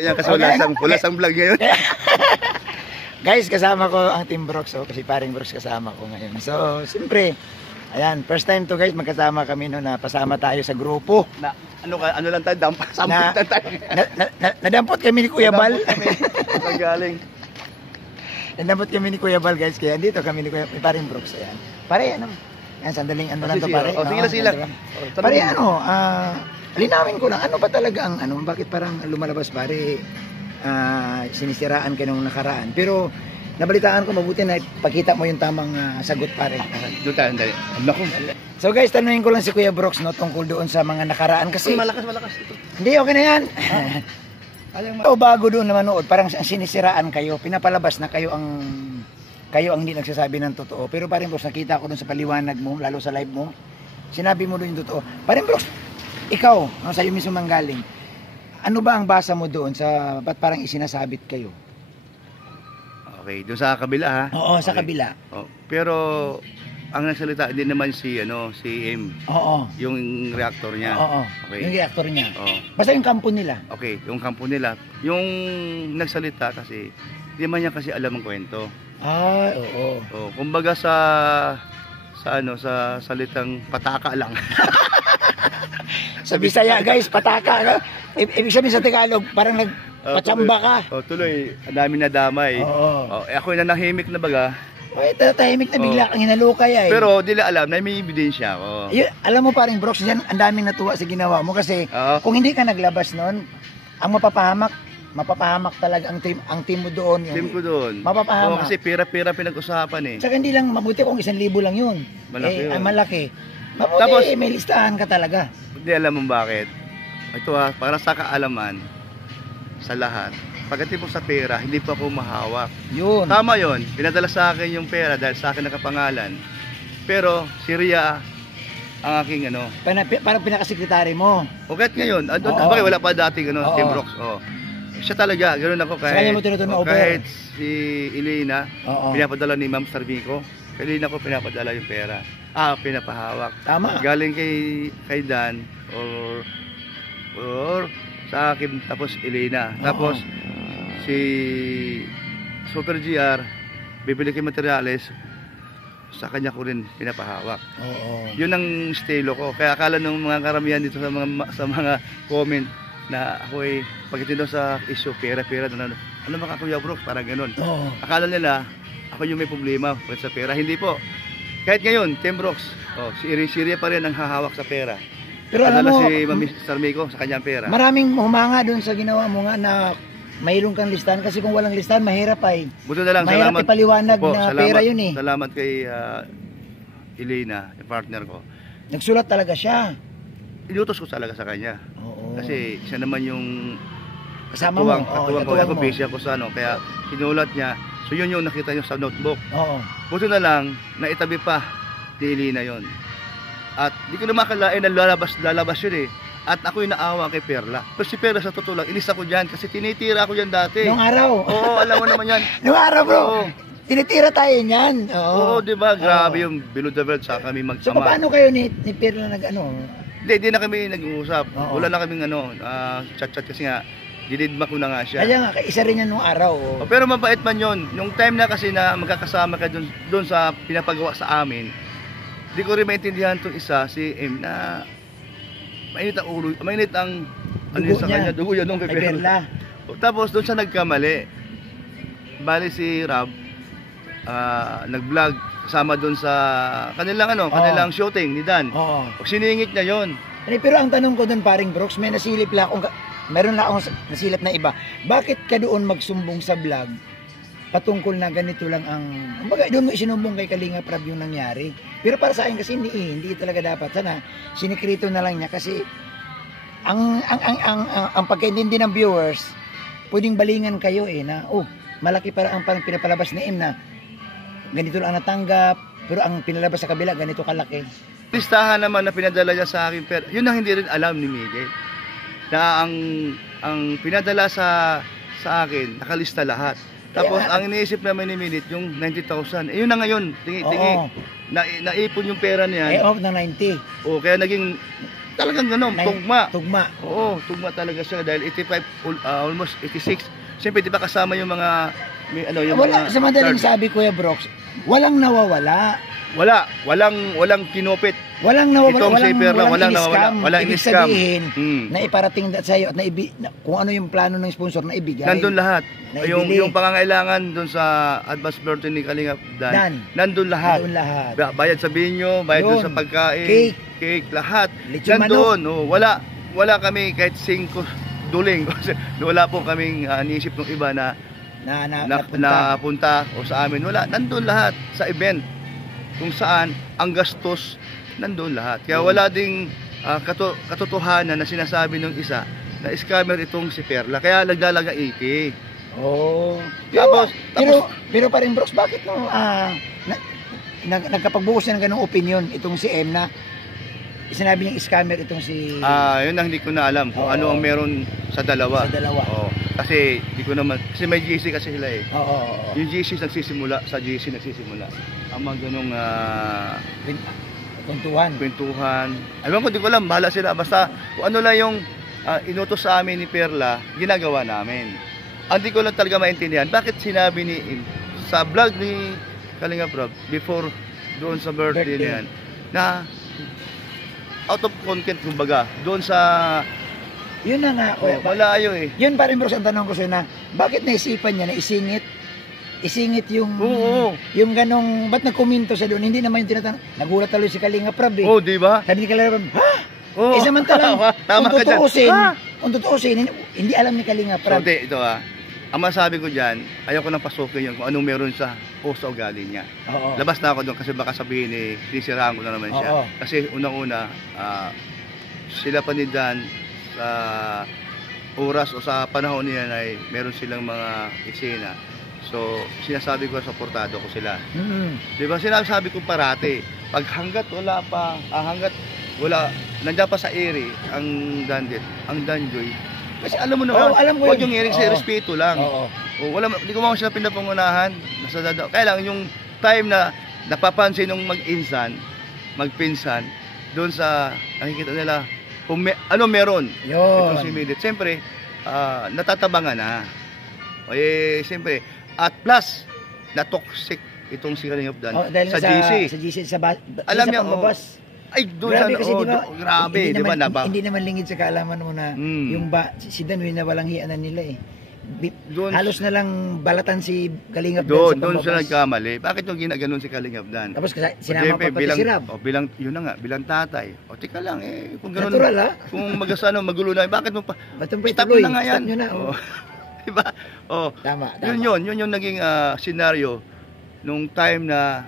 Yan kasi wala sang vlog ngayon. Guys, kasama ko ang Team Brooks, kasi paring Brooks kasama ko ngayon. So, siyempre, ayan, first time to guys, magkasama kami no, na pasama tayo sa grupo. Na, ano lang tayo, sampung tayo. Nadampot kami ni Kuya Bal. Galing. Nadampot kami ni Kuya Bal guys, kaya dito kami ni paring Brooks. Ayan. Pare, ano? Ayan, sandaling ano lang to pare. Sige na sila. Pare, ano, linawin ko lang, ano ba talaga ang ano, bakit parang lumalabas pare? Sinisiraan ka nung nakaraan. Pero nabalitaan ko mabuti na ipakita mo yung tamang sagot pare. Doon tayo, dali. So guys, tanungin ko lang si Kuya Brooks no, tungkol doon sa mga nakaraan kasi malakas. Hindi, okay na yan. O bago doon na manood, parang sinisiraan kayo, pinapalabas na kayo ang hindi nagsasabi ng totoo. Pero parang Brooks, nakita ko doon sa paliwanag mo, lalo sa live mo, sinabi mo doon yung totoo. Parang Brooks, ikaw, no, sa'yo mismo manggaling, ano ba ang basa mo doon sa ba't parang isinasabit kayo? Okay, doon sa kabila ha. Oo, sa kabila. Oh, pero ang nagsalita din naman si M. Oo. Yung reactor niya. Oo. Okay. Yung reactor niya. Oo. Basta yung kampo nila. Okay, yung kampo nila. Yung nagsalita kasi hindi man niya kasi alam ang kwento. Ay, oo. Oh, kumbaga sa salitang pataka lang. Sa Bisaya guys, pataka. Ibig sabihin sa Tagalog, parang nagpatsamba ka. Tuloy, ang dami na damay. Oo. Ako yung nanahimik na baga. Ay, tahimik na bigla kang hinalukay ay. Pero di la alam na may ebidensya ako. Alam mo paring Brooks, diyan ang daming natuwa sa ginawa mo kasi kung hindi ka naglabas noon, ang mapapahamak talaga ang team mo doon. Team ko doon. Mapapahamak. Kasi pera-pera pinag-usapan eh. Saka hindi lang mabuti kung 1,000 lang yun. Malaki yun. Malaki. Mabuti, tapos, may listahan ka talaga. Hindi alam mo bakit. Ito para sa kaalaman sa lahat. Pagdating po sa pera, hindi pa ako mahawak. Yun. Tama yun. Pinadala sa akin yung pera dahil sa akin nakapangalan. Pero si Ria ang aking parang pinakasekretary mo. O kahit ngayon, bakit wala pa dating Team Brooks. Siya talaga, ganoon ako kahit si Elena, pinapadala ni Ma'am Sarvico. Kay Elena ko pinapadala yung pera. Pinapahawak. Tama. Galing kay Dan or sa akin, tapos Elena. Tapos si Super GR, bibili kay materials, sa kanya ko rin pinapahawak. Yun ang estilo ko. Kaya akala ng mga karamihan dito sa mga comment na ako ay pagdating sa issue, pera ano ba Kuya Brooks, parang gano'n. Akala nila ako yung may problema sa pera. Hindi po. Kahit ngayon, Team Brooks, si Ria pa rin ang hahawak sa pera. Pero alam mo, si Mami Sarmico sa kanyang pera. Maraming humanga doon sa ginawa mo nga na mayroon kang listahan kasi kung walang listahan mahirap ay. Buto na lang, mahirap salamat. Ipaliwanag na pera yun eh. Salamat kay Elena, yung partner ko. Nagsulat talaga siya. Inutos ko talaga sa kanya. Kasi siya naman yung kasama mo. Katuwang ko. Ako busy ako sa kaya sinulat niya. So yun yung nakita niyo sa notebook. Buto na lang, naitabi pa ni Elena yun. At di ko na makalain na lalabas yun eh. At ako yung naawa kay Perla. Pero si Perla sa totoo lang, inis ako dyan kasi tinitira ako dyan dati. Nung araw. Oo, alam mo naman yan. Nung araw bro. Tinitira tayo niyan. Oo, di ba? Grabe yung below the belt sa kami So paano kayo ni Perla Hindi na kami nag-uusap. Wala na kaming chat-chat kasi nga dinidma ko na nga siya. Kaya nga, isa rin yan nung araw. Pero mabait man yun. Yung time na kasi na magkakasama ka doon sa pinapagawa sa amin, di ko rin maintindihan itong isa, si M, na mainit ang ulo, mainit ang sa kanya, dugo yan nung Perla. Tapos doon siya nagkamali. Bali si Rob, nag-vlog kasama doon sa kanilang shooting ni Dan. Siningit niya yon. Pero ang tanong ko doon paring Brooks, meron lang akong nasilip na iba. Bakit ka doon magsumbong sa vlog patungkol na ganito lang doon mo isinumbong kay Kalinga Prab yung nangyari. Pero para sa akin kasi hindi talaga dapat. Sana sinikrito na lang niya kasi ang pagkaintindi ng viewers, pwedeng balingan kayo na malaki para ang pinapalabas ni M na ganito lang natanggap, pero ang pinalabas sa kabila ganito kalaki. Listahan naman na pinadala niya sa akin, pero yun ang hindi rin alam ni Miguel. Na ang pinadala sa akin, nakalista lahat. Tapos ang iniisip naman ni Minute yung 90,000. Yun na ngayon, tingi. Naipon yung pera niyan. Off na 90. Kaya naging talagang gano'n, tugma. Tugma. Oo, tugma talaga siya dahil 85, almost 86. Siyempre, di ba kasama yung mga, yung Wala, mga sa madaling third. sabi, Kuya Brooks, walang nawawala. Walang kinupit. Walang nawawala, Itong si Perla, walang in-scam. nawawala. Walang Ibig in-scam. sabihin, Mm. na iparating sa iyo at kung ano yung plano ng sponsor na ibigay. Nandun lahat. Naibili. Yung pangangailangan doon sa advance birthday ni Kalinga Dan, nandun lahat. Nandun lahat. Bayad sa binyo, bayad doon Yun. sa pagkain, Cake. lahat. Lechon Nandun. Oh, wala kami kahit 5 duling. Wala po kaming niisip ng iba na napunta o sa amin. Wala, nandun lahat sa event. Kung saan ang gastos nandun lahat. Kaya wala ding katotohanan na sinasabi ng isa na scammer itong si Perla. Kaya nagdalaga 80. Oh. Tapos, Pero pa rin, Brooks, bakit no nagkapagbuhos na ng ganung opinion itong si M na sinabi niyang scammer itong si yun ang hindi ko na alam kung ano ang meron sa dalawa. Sa dalawa. Oo. Kasi hindi ko naman, kasi may GC kasi sila eh. Oo. Yung GC nagsisimula, sa GC nagsisimula. Ang mga ganong kwentuhan. Ewan ko, di ko alam, bahala sila. Basta kung ano lang yung inutos sa amin ni Perla, ginagawa namin. Hindi ko lang talaga maintindihan, bakit sinabi sa vlog ni Kalinga Prab, before doon sa birthday na yan, na out of content, kumbaga, doon sa yun na nga, Kuya. malayo eh. Yun pa rin, Brooks, ang tanong ko sa'yo na, bakit naisipan niya na isingit yung Oo. yung ganong, ba't nagkomento sa doon? Hindi naman yung tinatanong. Nagulat talo si Kalinga Prab eh. Oh, di ba? Sabi ni Kalinga Prab, ha? Oh. Samantalang, Tama kung ka dyan. tutuusin, hindi alam ni Kalinga Prab. So, ito ang masabi ko dyan, ayaw ko nang pasukin yun kung anong meron sa puso o ugali niya. Oo. Labas na ako doon kasi baka sabihin sinisiraan ko na naman siya. Oo. Kasi unang-una, sila pa ni Dan sa oras o sa panahon niya ay meron silang mga eksena. So, sinasabi ko, supportado ko sila. Mm-hmm. Di ba? Sinasabi ko parati, pag hanggat wala, nandiyan pa sa ere, ang Dandit, ang Danjoy. Kasi alam mo naman, alam ko huwag yun. yung ere kasi respeto lang. Oo. Hindi ko sila pinapangunahan. Kaya lang, yung time na napapansin ng magpinsan, doon sa nakikita nila, kung meron. Yun. Itong si Midit. Siyempre, natatabangan na. Siyempre, at plus, na-toxic itong si Kalingap Dan dahil sa GC. Sa GC, Alam niya, pambabas. Ay, doon Grabe kasi, di ba? Grabe, di ba? Hindi naman lingid sa kaalaman mo na yung si Danwin na walang hiyanan nila eh. Halos na lang balatan si Kalingap Dan sa pambabas. Doon siya nagkamali. Bakit yung ginaganon si Kalingap Dan? Tapos sinama pa pati si Rab. Yun na nga, bilang tatay. Tika lang kung gano'n. Natural ha? Kung magulo na, bakit mo pa? Ba't mo Stop ituloy? na nga yan. Stop nyo na. Diba? Tama. Yun yung naging senaryo nung time na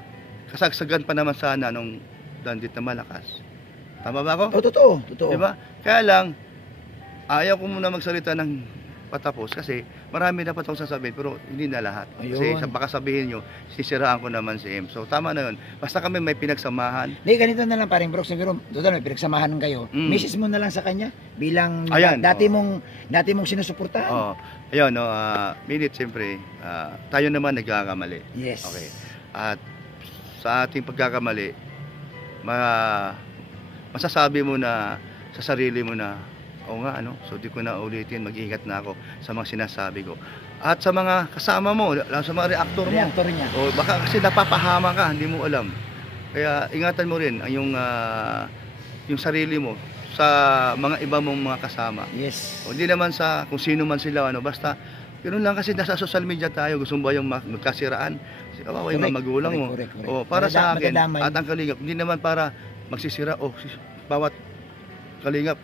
kasagsagan pa naman sana nung Dandit na malakas. Tama ba ako? Totoo. Diba? Kaya lang, ayaw ko muna magsalita ng patapos kasi marami dapat akong sasabihin pero hindi na lahat. Kasi baka sabihin nyo, sisiraan ko naman si M. So tama na yun. Basta kami may pinagsamahan. Hindi, ganito na lang paring Brooks. Siguro, total may pinagsamahan kayo. Message mo na lang sa kanya bilang dati mong sinusuportahan. Ayun, Minute, siyempre, tayo naman nagkakamali. Yes. Okay. At sa ating pagkakamali, masasabi mo na sa sarili mo na so di ko na ulitin, mag-ingat na ako sa mga sinasabi ko at sa mga kasama mo, sa mga reactor mo niya. Baka kasi napapahama ka, hindi mo alam, kaya ingatan mo rin ang yung sarili mo sa mga iba mong mga kasama. Yes. Hindi naman sa kung sino man sila, basta ganoon lang kasi nasa social media tayo, gusto mo ba yung magkasiraan? Kawawa yung mga magulang mo. Correct. Para sa akin, at ang Kalingap, hindi naman para magsisira, bawat Kalingap,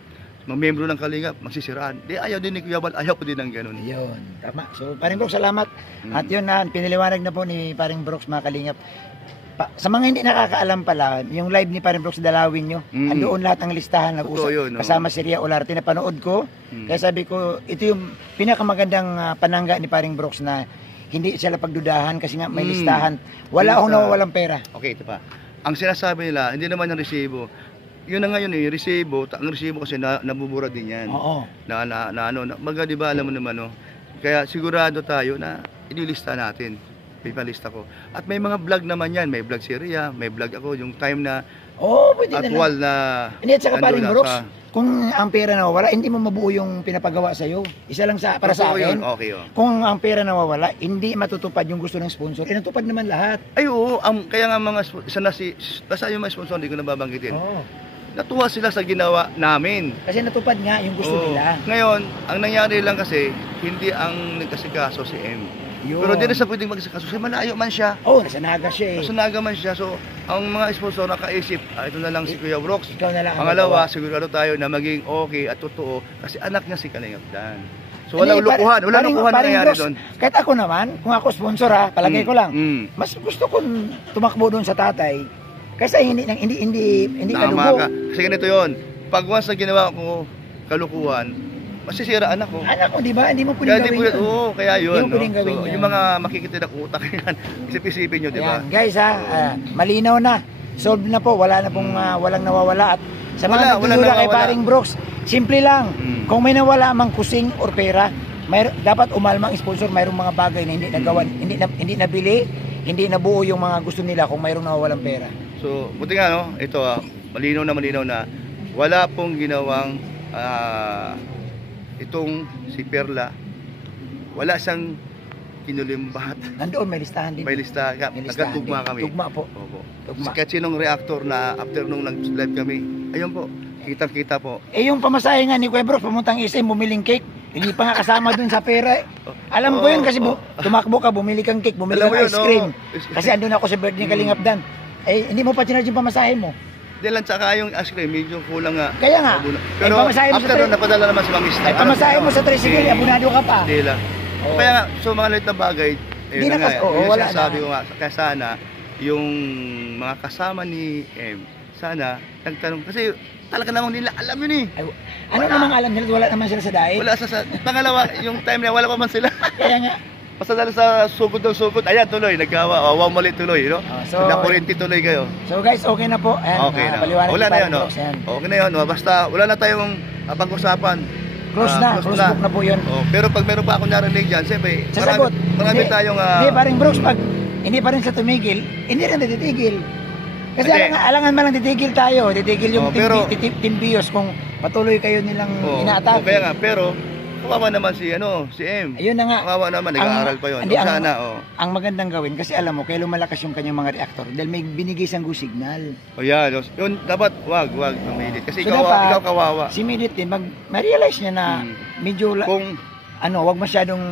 membro ng Kalingap, magsisiraan. Ayaw din ni Kuya Bal, ayaw ko din ng ganun. Yun, tama. So, Paring Brooks, salamat. At yun na, piniliwanag na po ni Paring Brooks, mga Kalingap. Sa mga hindi nakakaalam pala, yung live ni Paring Brooks, dalawin nyo. Andoon lahat ng listahan, kasama si Ria Olarte, na panood ko. Kaya sabi ko, ito yung pinakamagandang panangga ni Paring Brooks na hindi sila pagdudahan kasi nga may listahan. Wala akong nawawalang pera. Okay, ito pa. Ang sinasabi nila, hindi naman yung resibo. Yun na ngayon resibo. Ang resibo kasi nabubura din yan. Oo. Maga, di ba, alam mo naman, Kaya sigurado tayo na inilista natin. Pipalista ko. At may mga vlog naman yan. May vlog si Ria, may vlog ako. Yung time na Oo, pwede na actual lang. na Hindi, at saka nandun paring na Brooks, sa- kung ang pera nawawala, hindi mo mabuo yung pinapagawa sa'yo. Isa lang para sa Totoo yun, akin. okay, oh. Kung ang pera nawawala, hindi matutupad yung gusto ng sponsor. Natupad naman lahat. Ay, oo, kaya nga mga, isa na basta yung mga sponsor, hindi ko nababanggitin. Oo. Natuwa sila sa ginawa namin. Kasi natupad nga yung gusto Oo. nila. Ngayon, ang nangyari lang kasi, hindi ang nagkasikaso si M. Yun. Pero di na siya pwedeng magsikaso kasi malayo man siya. Oo, nasa Naga siya eh. Nasunaga man siya. So, ang mga sponsor nakaisip, ito na lang si Kuya Brooks. Ikaw na lang ang Pangalawa, magawa. sigurado tayo na maging okay at totoo kasi anak niya si Kalingap Dan. So, Hindi, walang lukuhan. Walang paring- lukuhan na paring nangyari Brooks, doon. Kahit ako naman, kung ako sponsor ha, palagay ko lang, mas gusto kong tumakbo doon sa tatay kaysa hindi Tama kadugo. ka. Kasi ganito yun. Pag once na ginawa ko kalukuhan, masisira anak ko. Anak mo, di ba? Hindi mo Kaya pwedeng di gawin po, yun. oo, kaya yun. Hindi mo pwedeng gawin So, yan. yung mga makikitidak utak yan, isip-isipin nyo, di ba? Ayan, guys ha, malinaw na. Solve na po, wala na pong walang nawawala. At sa mga Wala nagdudula kay nawawala. paring Brooks, simple lang. Kung may nawala mang kusing or pera, dapat umalmang sponsor, mayroong mga bagay na hindi nagawa, hindi nabili, hindi nabuo yung mga gusto nila kung mayroong nawawalang pera. So, buti nga, no? Ito, malinaw na wala pong ginawang itong si Perla. Wala siyang kinulimbat. Nandoon, may listahan din. May lista. May listahan Nagkatugma din. kami. Tugma po. Opo. Tugma. Kahit sinong reactor na after nung nag-live kami, ayun po, kita-kita po. Eh yung pamasahe nga ni Kuya Brooks, pumuntang SM, bumiling cake. Hindi pa nga kasama dun sa pera. Alam ko yun kasi tumakbo ka, bumili kang cake, bumili Alam kang mo yun, ice cream. oo. Kasi andun ako sa birthday ni Kalingap Dan. Eh, hindi mo pa chinarge yung pamasahe mo. Di lang, tsaka yung ice cream, medyo kulang nga. Kaya nga. Pero pamasahe mo sa after nun, napadala naman sa mga Ay, pamasahe mo sa tricycle, abunado ka pa. Di lang. Oo. Kaya nga, so mga liit na bagay, Di na wala na. sabi ko nga, kaya sana, yung mga kasama ni M, sana, nagtanong, kasi talaga namang nila alam yun eh. Ay, ano namang alam nila, wala naman sila sa daig. Wala pangalawa, yung time na wala pa man sila. Kaya nga. Basta dahil sa sugod ng sugod, ayan tuloy, nagkawa, wow mali tuloy, no? So, Nakurinti tuloy kayo. So guys, okay na po. Ayan, Okay na. paliwanag Wala ni na Paring yun, no? Brooks, ayan. Okay na yun, no? Basta wala na tayong pag-usapan. Close book na po yun. Oh, pero pag meron pa akong narinig dyan, siyempre, Sasagot. marami tayong... Hindi, Paring Brooks, pag hindi pa rin sa tumigil, hindi rin titigil. Kasi Hindi. alangan man lang titigil tayo. Titigil yung pero- team Bios kung patuloy kayo nilang inaatake. kaya nga, pero kawawa naman si M. Ayun na nga. Kawawa naman, nag-aaral pa yun. Hindi, O, sana, ang magandang gawin, kasi alam mo, kaya lumalakas yung kanyang mga reactor dahil may binigay siyang go signal. O yan, yun, dapat, wag tumilit. Kasi So, ikaw dapat, kawawa. Si Midit din, ma-realize niya na medyo, Kung wag masyadong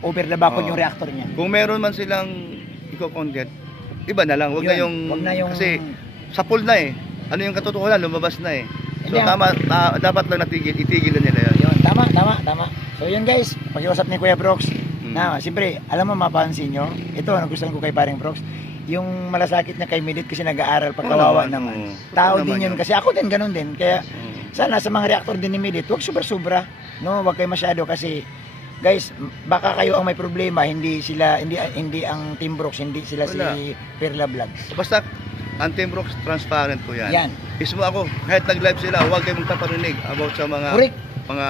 over the backon Oo. yung reactor niya. Kung meron man silang content, iba na lang, wag na Yun, wag na yung... kasi sa pool na eh. Ano yung katotohanan, lumabas na eh. So Hindi, tama, dapat lang itigil na nila yun. Yun, tama. So yun guys, pag-iusap ni Kuya Brooks, na siyempre, alam mo mapansin nyo, ito nagustuhan ko kay Paring Brooks, yung malasakit na kay Midit kasi nag-aaral pagkawawa naman. Tao din yun, kasi ako din ganun din. Kaya sana sa mga reactor din ni Midit, huwag sobra-sobra, no, huwag kayo masyado kasi guys, baka kayo ang may problema, hindi ang Team Brooks, hindi sila Wala. si Perla Vlogs. Basta ang Team Brooks transparent po yan. Yan. Mismo ako, kahit nag-live sila, huwag kayong magpaparinig about sa Correct. mga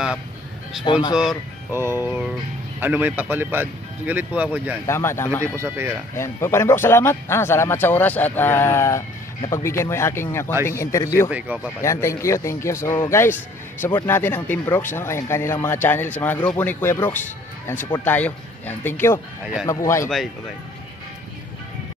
sponsor or ano may papalipad. Galit po ako dyan. Tama. Galit po sa pera. Ayan. Paring Brooks, salamat. Salamat sa oras at napagbigyan mo yung aking konting interview. Siyempre, ikaw pa. Yan, thank you. So guys, support natin ang Team Brooks, no? Ayan, kanilang mga channel sa mga grupo ni Kuya Brooks. Yan, support tayo. Yan, thank you. Ayan. At mabuhay. Bye-bye.